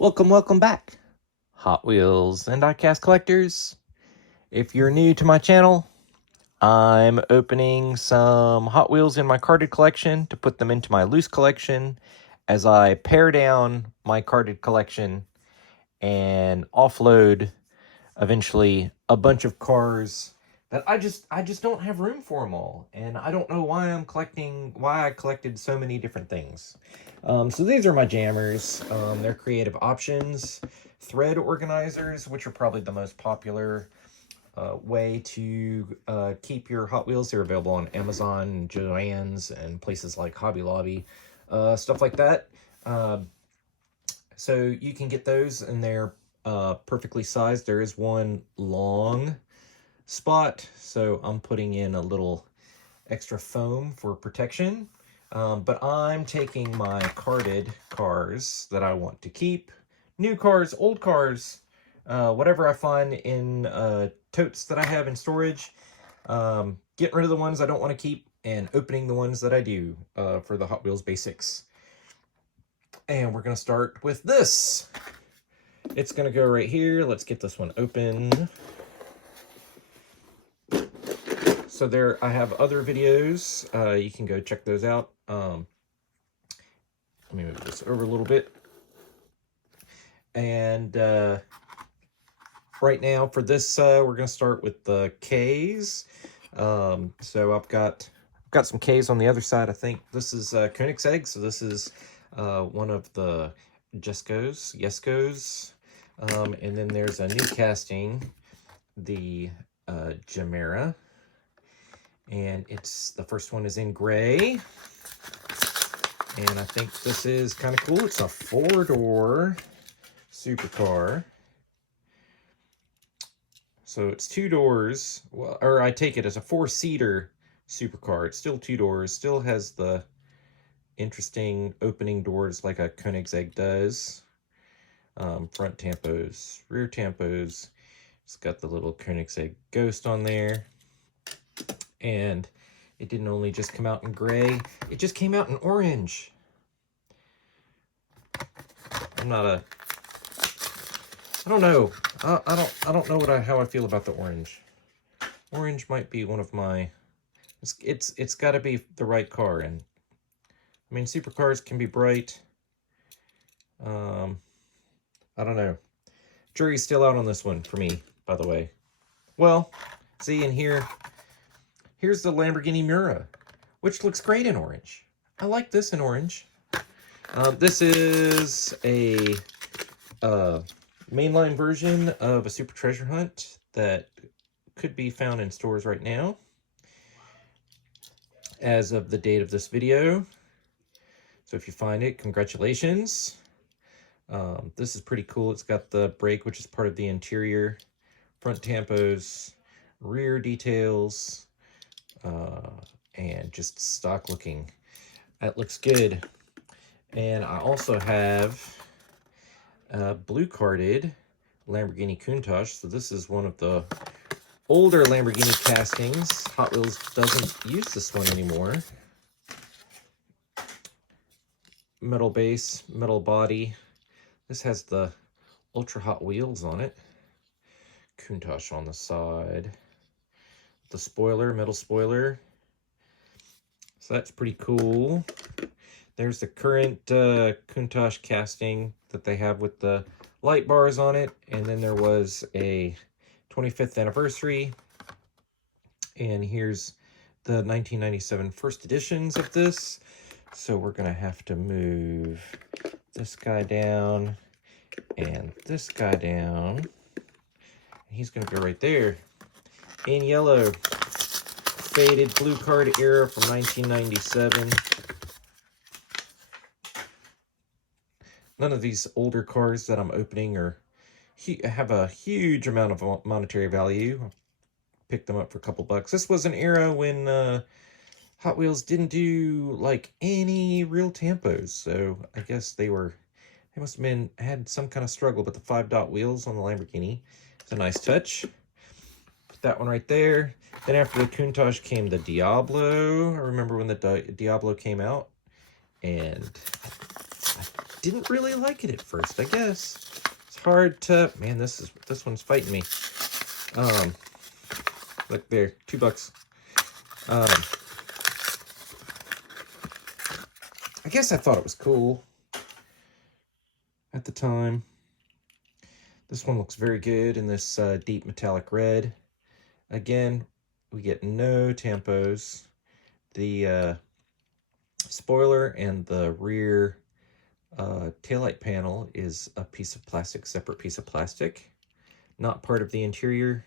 Welcome back, Hot Wheels and diecast collectors. If you're new to my channel, I'm opening some Hot Wheels in my carded collection to put them into my loose collection as I pare down my carded collection and offload eventually a bunch of cars that I just don't have room for them all, and I don't know why I collected so many different things. So these are my jammers. They're creative options, thread organizers, which are probably the most popular way to keep your Hot Wheels. They're available on Amazon, Joann's, and places like Hobby Lobby, stuff like that. So you can get those, and they're perfectly sized. There is one long spot, so I'm putting in a little extra foam for protection. But I'm taking my carded cars that I want to keep, new cars, old cars, whatever I find in totes that I have in storage, getting rid of the ones I don't want to keep and opening the ones that I do for the Hot Wheels Basics. And we're going to start with this. It's going to go right here. Let's get this one open. So there, I have other videos. You can go check those out. Let me move this over a little bit. And right now for this, we're going to start with the Ks. So I've got some Ks on the other side. I think this is Koenigsegg. So this is one of the Yeskos. And then there's a new casting, the Gemera. And the first one is in gray. And I think this is kind of cool. It's a 4-door supercar. So it's 2 doors. Well, or I take it as a 4-seater supercar. It's still 2 doors. Still has the interesting opening doors like a Koenigsegg does. Front tampos, rear tampos. It's got the little Koenigsegg ghost on there. And it didn't only just come out in gray, it just came out in orange. I don't know. I don't know how I feel about the orange. Orange might be one of my, it's got to be the right car. And I mean, supercars can be bright. I don't know. Jury's still out on this one for me, by the way. Well, see in here, here's the Lamborghini Miura, which looks great in orange. I like this in orange. This is a mainline version of a Super Treasure Hunt that could be found in stores right now as of the date of this video. So if you find it, congratulations. This is pretty cool. It's got the brake, which is part of the interior, front tampos, rear details, and just stock looking. That looks good. And I also have a blue carded Lamborghini Countach. So this is one of the older Lamborghini castings. Hot Wheels doesn't use this one anymore. Metal base, metal body. This has the Ultra Hot Wheels on it. Countach on the side. The spoiler, metal spoiler. So that's pretty cool. There's the current Countach casting that they have with the light bars on it. And then there was a 25th anniversary. And here's the 1997 first editions of this. So we're going to have to move this guy down and this guy down. He's going to go right there. In yellow. Faded blue card era from 1997. None of these older cars that I'm opening have a huge amount of monetary value. I picked them up for a couple bucks. This was an era when Hot Wheels didn't do like any real tampos, so I guess they must have had some kind of struggle. But the 5-dot wheels on the Lamborghini, it's a nice touch. Put that one right there. Then after the Countach came the Diablo. I remember when the Diablo came out, and didn't really like it at first, I guess. It's hard to... Man, this one's fighting me. Look there, $2. I guess I thought it was cool at the time. This one looks very good in this deep metallic red. Again, we get no tampos. The spoiler and the rear taillight panel is a piece of plastic, separate piece of plastic. Not part of the interior.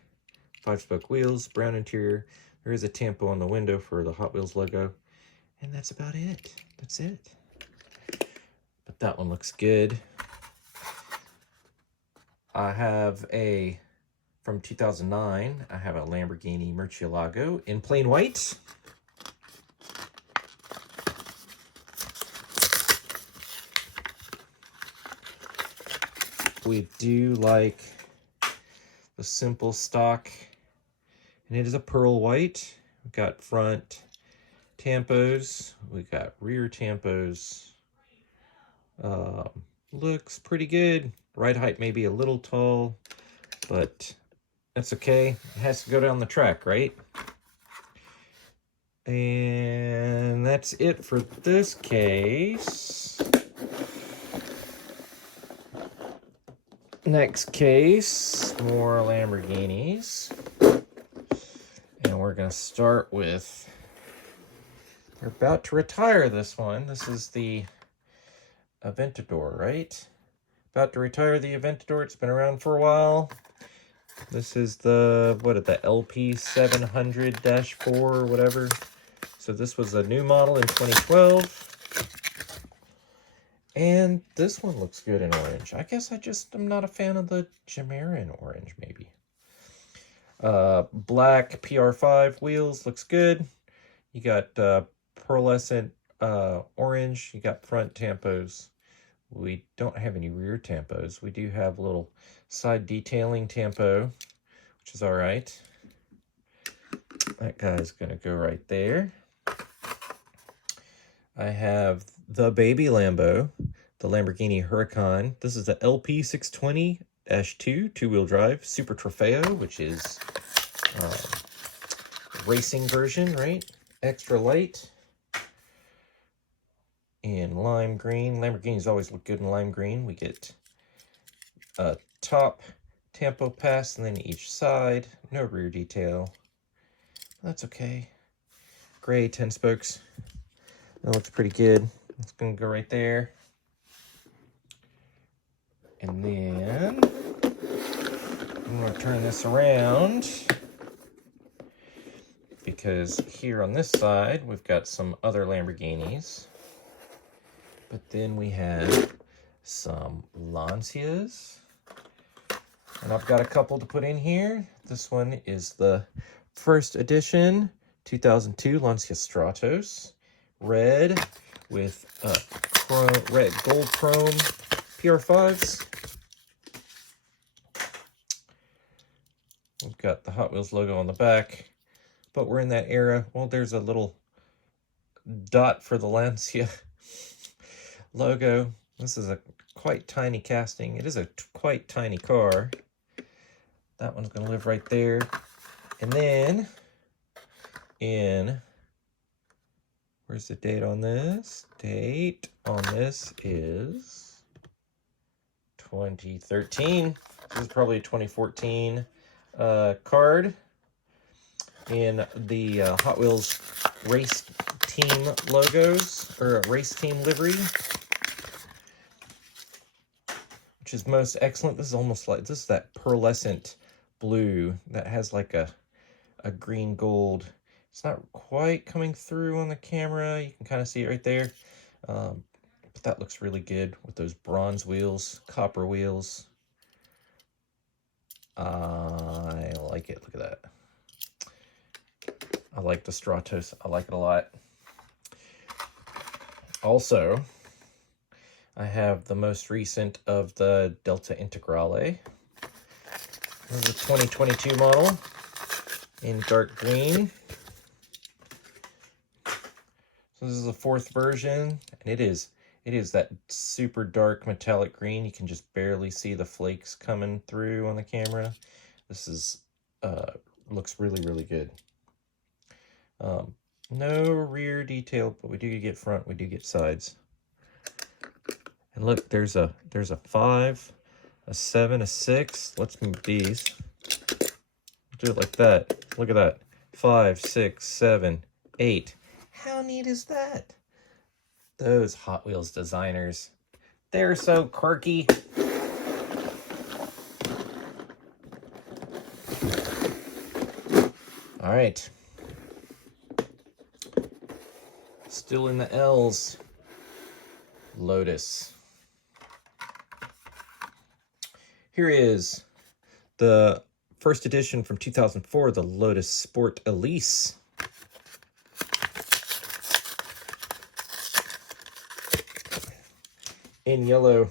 5-spoke wheels, brown interior. There is a tampo on the window for the Hot Wheels logo. And that's about it. That's it. But that one looks good. I have a, from 2009, I have a Lamborghini Murcielago in plain white. We do like the simple stock, and it is a pearl white. We've got front tampos, we got rear tampos. Looks pretty good. Ride height may be a little tall, but that's okay. It has to go down the track, right? And that's it for this case. Next case, more Lamborghinis. And we're going to start with, they're about to retire this one. This is the Aventador, right? About to retire the Aventador. It's been around for a while. This is the, the LP 700-4 or whatever. So this was a new model in 2012. And this one looks good in orange. I guess I just am not a fan of the Jamarin orange, maybe. Black PR5 wheels, looks good. You got pearlescent orange. You got front tampos. We don't have any rear tampos. We do have a little side detailing tampo, which is all right. That guy's gonna go right there. I have the baby Lambo, the Lamborghini Huracan. This is the LP 620-2 two-wheel drive Super Trofeo, which is racing version, right? Extra light in lime green. Lamborghinis always look good in lime green. We get a top tampo pass and then each side. No rear detail. That's okay. Gray 10 spokes. That looks pretty good. It's going to go right there. And then I'm going to turn this around because here on this side we've got some other Lamborghinis. But then we have some Lancias. And I've got a couple to put in here. This one is the first edition 2002 Lancia Stratos. Red with red gold chrome PR5s. We've got the Hot Wheels logo on the back, but we're in that era. Well, there's a little dot for the Lancia logo. This is a quite tiny casting. It is a quite tiny car. That one's going to live right there. And then where's the date on this? Date on this is 2013. This is probably a 2014 card in the Hot Wheels race team logos, or race team livery, which is most excellent. This is almost like, this is that pearlescent blue that has like a green gold. It's not quite coming through on the camera. You can kind of see it right there. But that looks really good with those bronze wheels, copper wheels. I like it. Look at that. I like the Stratos. I like it a lot. Also, I have the most recent of the Delta Integrale. This is a 2022 model in dark green. So this is the 4th version, and it is It is that super dark metallic green. You can just barely see the flakes coming through on the camera. This is looks really, really good. No rear detail, but we do get front, we do get sides. And look, there's a 5, a 7, a 6. Let's move these. Do it like that. Look at that. 5, 6, 7, 8. How neat is that? Those Hot Wheels designers. They're so quirky. All right. Still in the L's. Lotus. Here is the first edition from 2004, the Lotus Sport Elise. In yellow,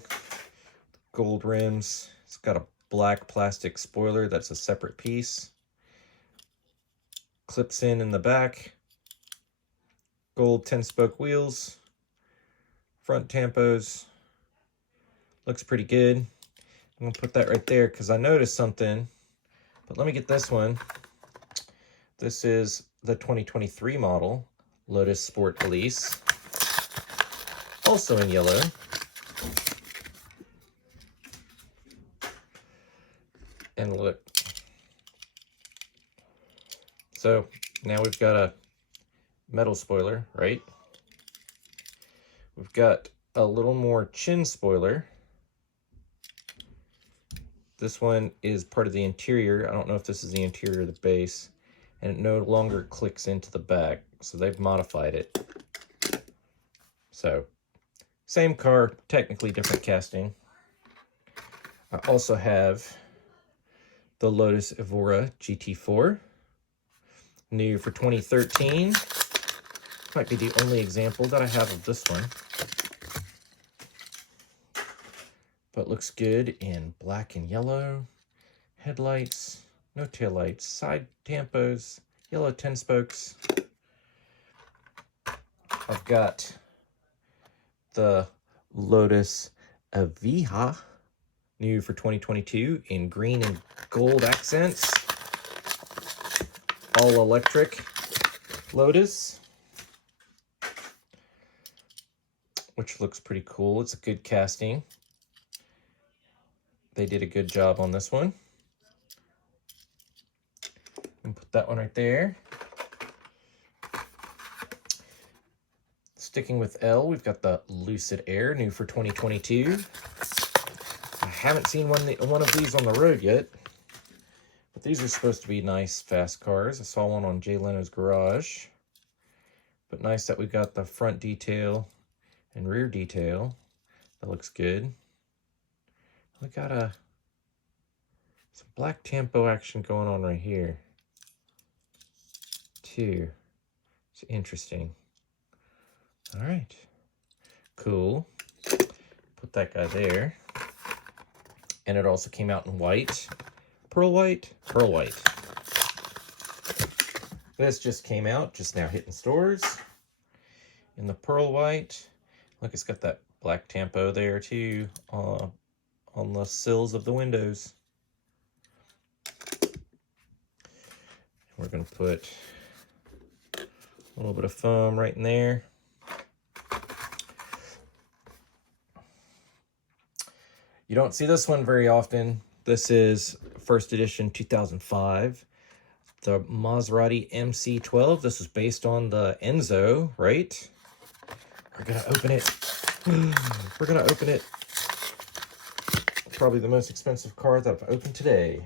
gold rims. It's got a black plastic spoiler that's a separate piece. Clips in the back. Gold 10-spoke wheels. Front tampos. Looks pretty good. I'm going to put that right there because I noticed something. But let me get this one. This is the 2023 model, Lotus Sport Elise. Also in yellow. And look. So now we've got a metal spoiler, right? We've got a little more chin spoiler. This one is part of the interior. I don't know if this is the interior of the base. And it no longer clicks into the back. So they've modified it. So, same car, technically different casting. I also have the Lotus Evora GT4. New for 2013. Might be the only example that I have of this one. But looks good in black and yellow. Headlights, no taillights, side tampos, yellow 10 spokes. I've got the Lotus Evija, new for 2022 in green and gold accents. All electric Lotus, which looks pretty cool. It's a good casting. They did a good job on this one. And put that one right there. Sticking with L, we've got the Lucid Air, new for 2022. I haven't seen one of these on the road yet, but these are supposed to be nice, fast cars. I saw one on Jay Leno's garage. But nice that we've got the front detail and rear detail. That looks good. We got some black tampo action going on right here, too. It's interesting. All right, cool. Put that guy there. And it also came out in white. Pearl white, pearl white. This just came out, just now hitting stores. In the pearl white. Look, it's got that black tampo there, too. On the sills of the windows. We're going to put a little bit of foam right in there. You don't see this one very often. This is first edition 2005. The Maserati MC12. This is based on the Enzo, right? We're going to open it. We're going to open it. Probably the most expensive car that I've opened today.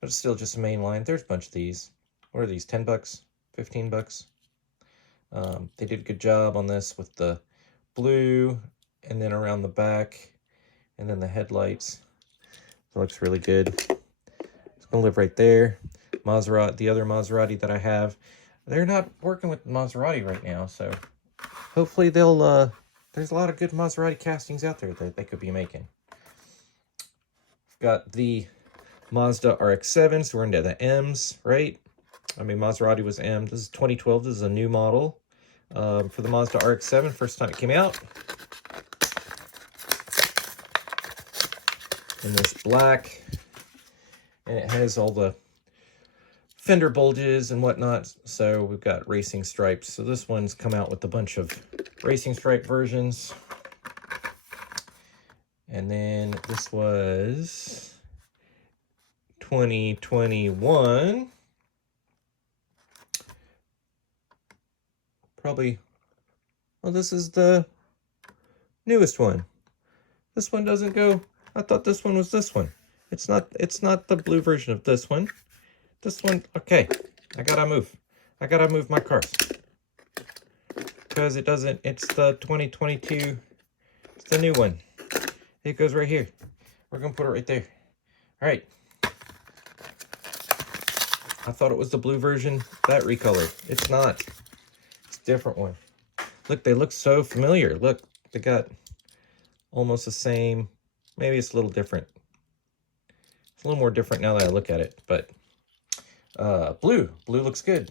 But it's still just a main line. There's a bunch of these. What are these, 10 bucks, 15 bucks? They did a good job on this with the blue and then around the back and then the headlights. It looks really good. It's gonna live right there. Maserati, the other Maserati that I have, they're not working with Maserati right now, so hopefully they'll, there's a lot of good Maserati castings out there that they could be making. Got the Mazda RX-7, so we're into the M's, right? I mean, Maserati was M. This is 2012. This is a new model. for the Mazda RX-7, first time it came out. In this black, and it has all the fender bulges and whatnot, so we've got racing stripes. So this one's come out with a bunch of racing stripe versions. And then this was 2021. Probably, well, this is the newest one. This one doesn't go, I thought this one was this one. It's not the blue version of this one. This one, okay, I gotta move my cars. Because it doesn't, it's the 2022, it's the new one. It goes right here. We're gonna put it right there. All right. I thought it was the blue version, that recolored. It's not. It's a different one. Look, they look so familiar. Look, they got almost the same. Maybe it's a little different. It's a little more different now that I look at it, but blue looks good.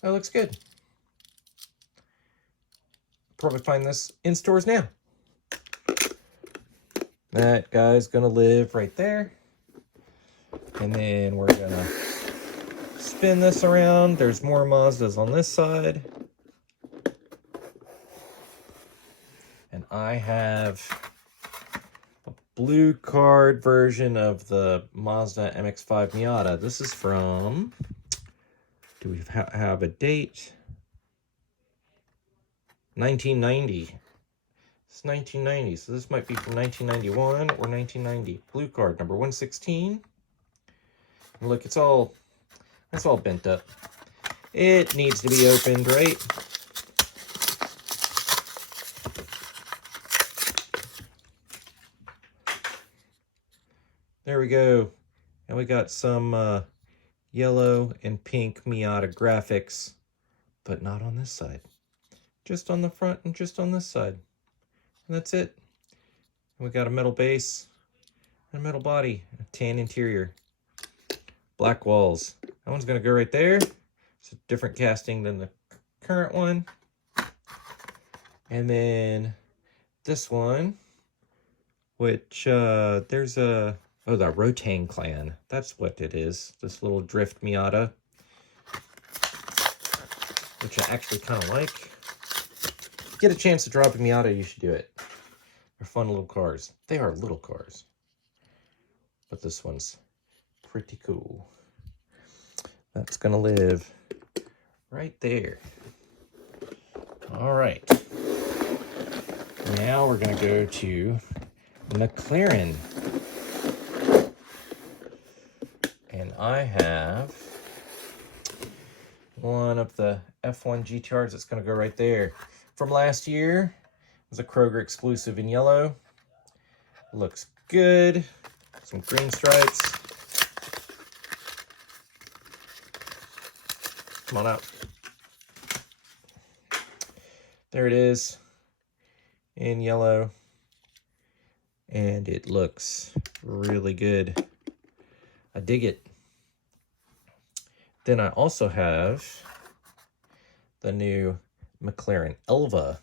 That looks good. Probably find this in stores now. That guy's gonna live right there. And then we're gonna spin this around. There's more Mazdas on this side. And I have a blue card version of the Mazda MX-5 Miata. This is from, do we have a date? 1990. It's 1990, so this might be from 1991 or 1990. Blue card number 116. And look, it's all bent up. It needs to be opened, right? There we go. And we got some yellow and pink Miata graphics, but not on this side. Just on the front and just on this side. And that's it. We got a metal base and a metal body, a tan interior, black walls. That one's gonna go right there. It's a different casting than the current one. And then this one, which there's a, oh, the Rotang clan. That's what it is. This little drift Miata, which I actually kind of like. If you get a chance to drop a Miata, you should do it. They're fun little cars. They are little cars. But this one's pretty cool. That's gonna live right there. All right. Now we're gonna go to McLaren. And I have one of the F1 GTRs that's gonna go right there. From last year, it was a Kroger exclusive in yellow. Looks good. Some green stripes. Come on out. There it is in yellow. And it looks really good. I dig it. Then I also have the new McLaren Elva.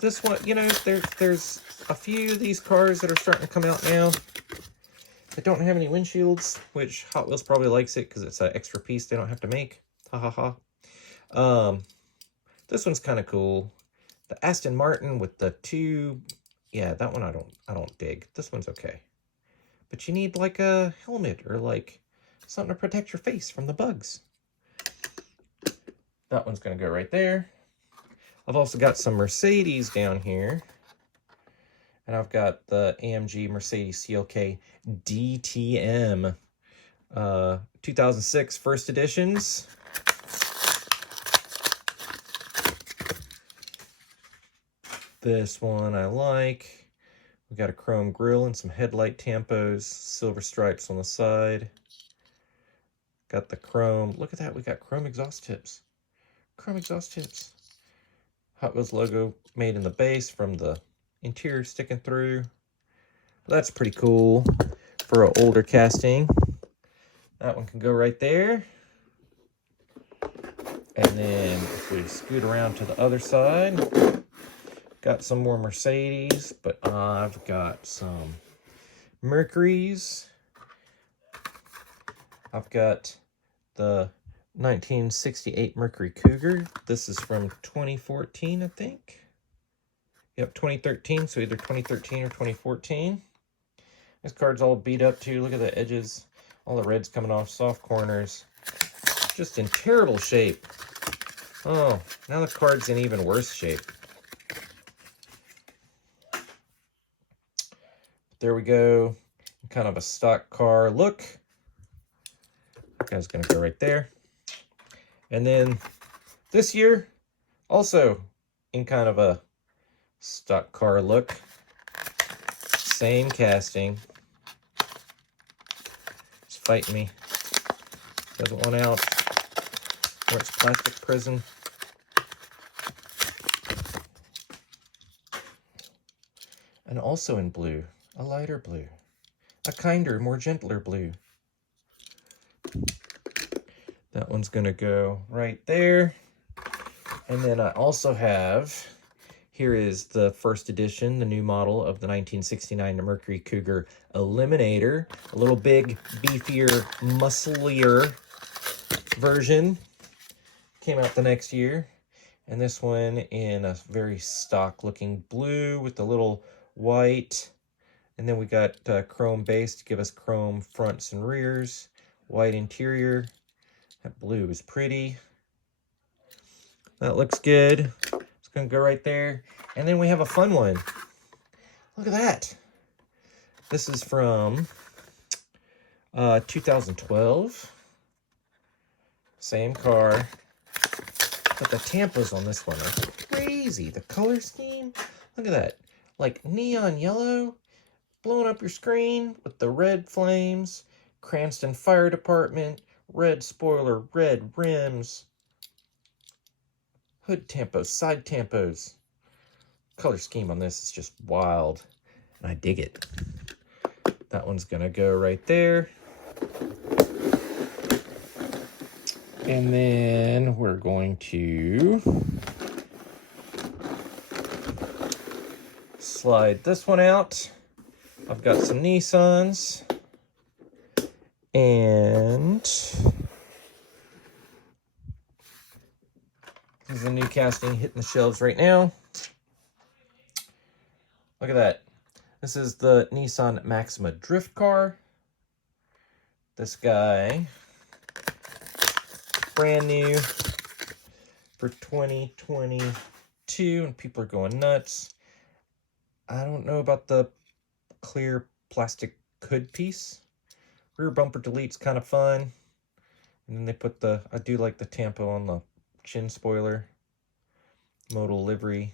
This one, you know, there's a few of these cars that are starting to come out now that don't have any windshields, which Hot Wheels probably likes it because it's an extra piece they don't have to make. Ha ha ha. This one's kind of cool. The Aston Martin with the two, yeah, that one I don't dig. This one's okay. But you need like a helmet or like something to protect your face from the bugs. That one's gonna go right there. I've also got some Mercedes down here. And I've got the AMG Mercedes CLK DTM 2006 first editions. This one I like. We got a chrome grille and some headlight tampos, silver stripes on the side. Got the chrome. Look at that. We got chrome exhaust tips. Chrome exhaust tips. Hot Wheels logo made in the base from the interior sticking through. That's pretty cool for an older casting. That one can go right there. And then if we scoot around to the other side, got some more Mercedes, but I've got some Mercurys. I've got the 1968 Mercury Cougar. This is from 2014, I think. Yep, 2013, so either 2013 or 2014. This card's all beat up too. Look at the edges. All the red's coming off, soft corners. Just in terrible shape. Oh, now the card's in even worse shape. There we go. Kind of a stock car look. That guy's gonna go right there. And then this year, also in kind of a stock car look. Same casting. It's fighting me. Doesn't want out. Or it's plastic prison. And also in blue, a lighter blue, a kinder, more gentler blue. That one's gonna go right there. And then I also have, here is the first edition, the new model of the 1969 Mercury Cougar Eliminator. A little big, beefier, musclier version. Came out the next year. And this one in a very stock looking blue with the little white. And then we got chrome base to give us chrome fronts and rears. White interior. That blue is pretty. That looks good. It's going to go right there. And then we have a fun one. Look at that. This is from 2012. Same car. But the tampos on this one are crazy. The color scheme. Look at that. Like neon yellow. Blowing up your screen with the red flames. Cranston Fire Department. Red spoiler. Red rims. Hood tampos, side tampos. Color scheme on this is just wild, and I dig it. That one's gonna go right there. And then we're going to slide this one out. I've got some Nissans. And this is a new casting hitting the shelves right now. Look at that. This is the Nissan Maxima drift car. This guy, brand new for 2022, and people are going nuts. I don't know about the clear plastic hood piece. Rear bumper delete's kind of fun. And then they put the, I do like the tampo on the chin spoiler. Modal livery.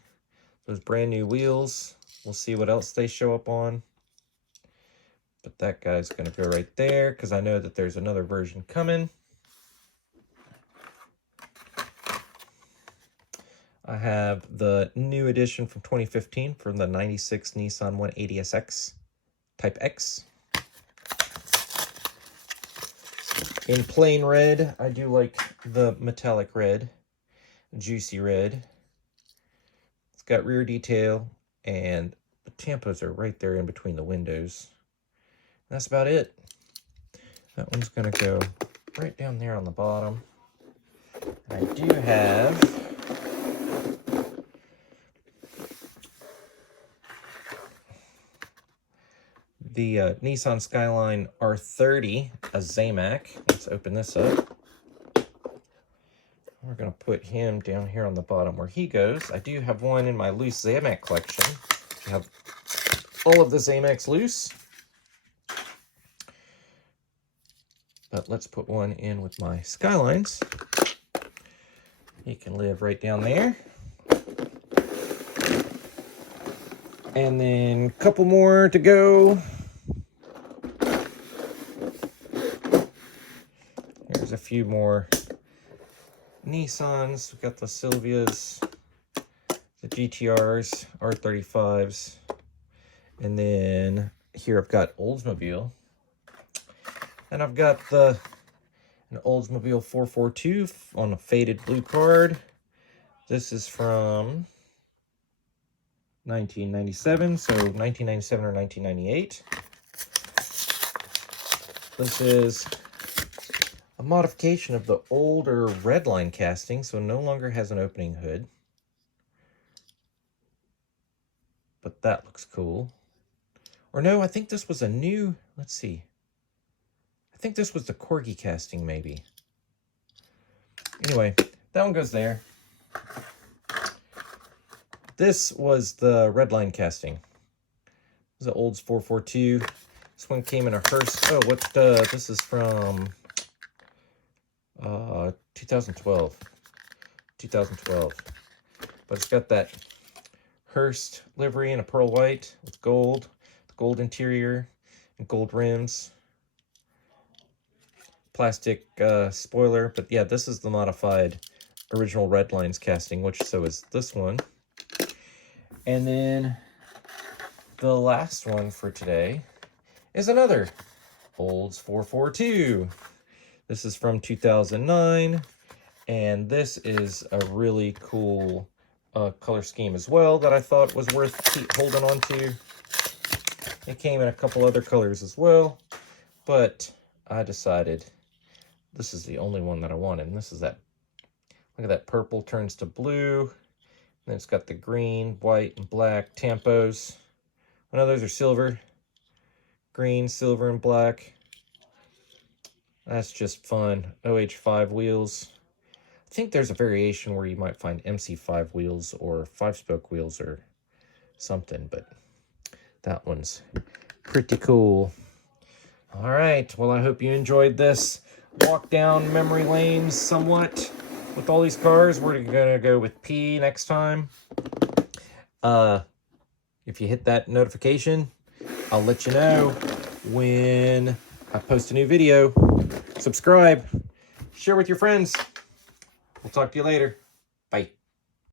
Those brand new wheels. We'll see what else they show up on. But that guy's going to go right there because I know that there's another version coming. I have the new edition from 2015 from the 96 Nissan 180SX Type X. In plain red, I do like the metallic red, juicy red. It's got rear detail, and the tampos are right there in between the windows. That's about it. That one's going to go right down there on the bottom. I do have the Nissan Skyline R30, a Zamac. Let's open this up. We're going to put him down here on the bottom where he goes. I do have one in my loose Zamac collection. I have all of the Zamacs loose. But let's put one in with my Skylines. He can live right down there. And then a couple more to go. There's a few more Nissans. We've got the Silvias, the GTRs, R35s. And then here I've got Oldsmobile. And I've got the An Oldsmobile 442 on a faded blue card. This is from 1997, so 1997 or 1998. This is a modification of the older Redline casting, so no longer has an opening hood. But that looks cool. Or no, I think this was a new, let's see. I think this was the Corgi casting, maybe. Anyway, that one goes there. This was the Redline casting. This is the Olds 442. This one came in a hearse. Oh, this is from 2012. 2012. But it's got that Hearst livery in a pearl white with gold interior and gold rims. Plastic spoiler, but yeah, this is the modified original Redlines casting, which so is this one. And then the last one for today is another Olds 442. This is from 2009, and this is a really cool color scheme as well that I thought was worth holding on to. It came in a couple other colors as well, but I decided this is the only one that I wanted. And this is that, look at that purple turns to blue. And then it's got the green, white, and black tampos. One of those are silver. Green, silver, and black. That's just fun. OH5 wheels. I think there's a variation where you might find MC5 wheels or 5-spoke wheels or something, but that one's pretty cool. All right, well, I hope you enjoyed this walk down memory lane somewhat with all these cars. We're gonna go with P next time. If you hit that notification, I'll let you know when I post a new video. Subscribe, share with your friends. We'll talk to you later. Bye.